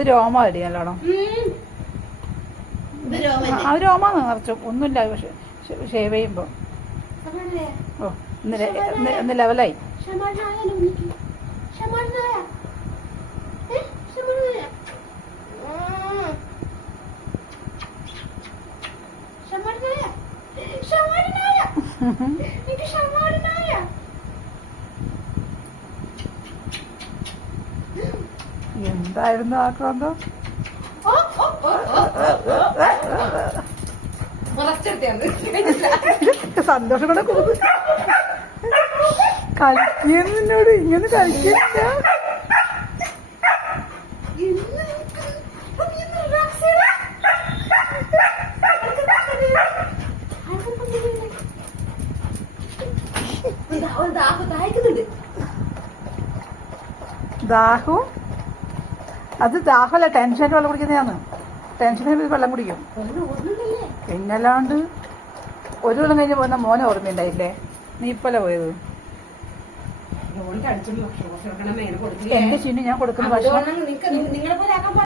ഇത് രോമ അടി നല്ലോണം. ആ രോമാന്ന് നിറച്ചു ഒന്നുമില്ല. പക്ഷെ ഷേവ് ചെയ്യുമ്പോ ഓ ഇന്ന് ലെവലായി. എന്തായിരുന്നു ആക്രാന്തം? സന്തോഷം കൂടെ കൂടുന്നു. കളിക്കുന്നോട് ഇങ്ങനെ കളിക്കില്ല. ദാഹവും അത് ദാഹമല്ല, ടെൻഷനായിട്ട് വെള്ളം കുടിക്കുന്നതാണ്. ടെൻഷനായിട്ട് വെള്ളം കുടിക്കും. പിന്നല്ലാണ്ട് ഒരു വെള്ളം കഴിഞ്ഞ് പോകുന്ന മോനെ ഓർമ്മയുണ്ടായില്ലേ? നീ ഇപ്പല്ലേ പോയത്? എന്റെ ചിന്നു ഞാൻ കൊടുക്കുന്ന ഭക്ഷണം